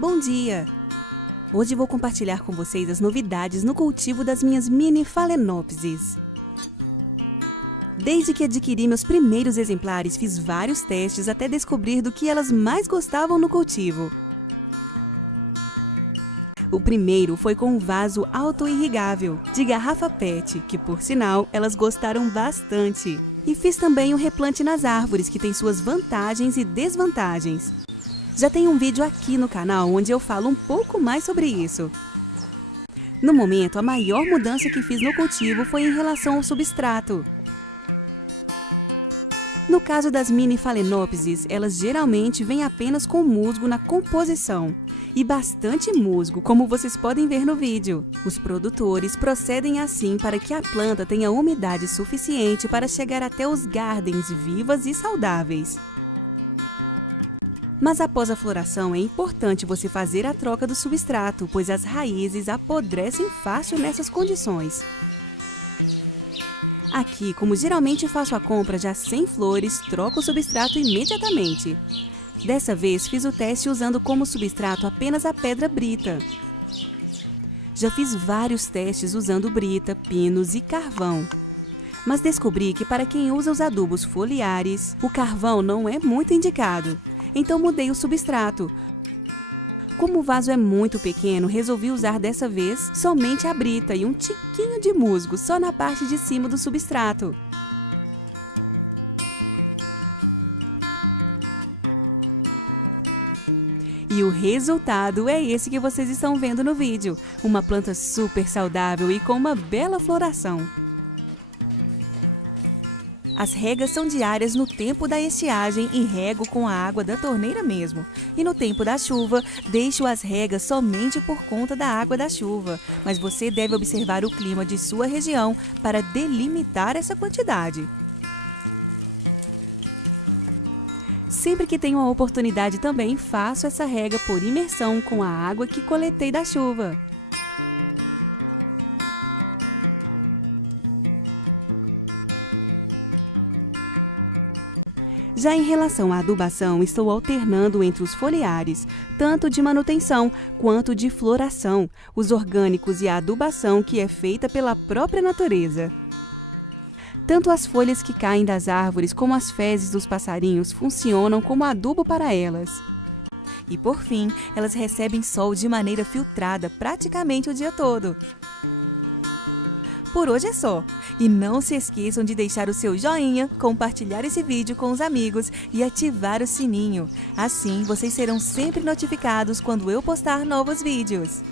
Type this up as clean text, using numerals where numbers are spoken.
Bom dia! Hoje vou compartilhar com vocês as novidades no cultivo das minhas mini Phalaenopsis. Desde que adquiri meus primeiros exemplares, fiz vários testes até descobrir do que elas mais gostavam no cultivo. O primeiro foi com um vaso auto-irrigável, de garrafa PET, que por sinal elas gostaram bastante. E fiz também um replante nas árvores, que tem suas vantagens e desvantagens. Já tem um vídeo aqui no canal onde eu falo um pouco mais sobre isso. No momento, a maior mudança que fiz no cultivo foi em relação ao substrato. No caso das mini Phalaenopsis, elas geralmente vêm apenas com musgo na composição. E bastante musgo, como vocês podem ver no vídeo. Os produtores procedem assim para que a planta tenha umidade suficiente para chegar até os gardens vivas e saudáveis. Mas após a floração é importante você fazer a troca do substrato, pois as raízes apodrecem fácil nessas condições. Aqui, como geralmente faço a compra já sem flores, troco o substrato imediatamente. Dessa vez fiz o teste usando como substrato apenas a pedra brita. Já fiz vários testes usando brita, pinos e carvão. Mas descobri que para quem usa os adubos foliares, o carvão não é muito indicado. Então mudei o substrato. Como o vaso é muito pequeno, resolvi usar dessa vez somente a brita e um tiquinho de musgo só na parte de cima do substrato. E o resultado é esse que vocês estão vendo no vídeo. Uma planta super saudável e com uma bela floração. As regas são diárias no tempo da estiagem e rego com a água da torneira mesmo. E no tempo da chuva, deixo as regas somente por conta da água da chuva. Mas você deve observar o clima de sua região para delimitar essa quantidade. Sempre que tenho a oportunidade também, faço essa rega por imersão com a água que coletei da chuva. Já em relação à adubação, estou alternando entre os foliares, tanto de manutenção quanto de floração, os orgânicos e a adubação que é feita pela própria natureza. Tanto as folhas que caem das árvores como as fezes dos passarinhos funcionam como adubo para elas. E por fim, elas recebem sol de maneira filtrada praticamente o dia todo. Por hoje é só. E não se esqueçam de deixar o seu joinha, compartilhar esse vídeo com os amigos e ativar o sininho. Assim, vocês serão sempre notificados quando eu postar novos vídeos.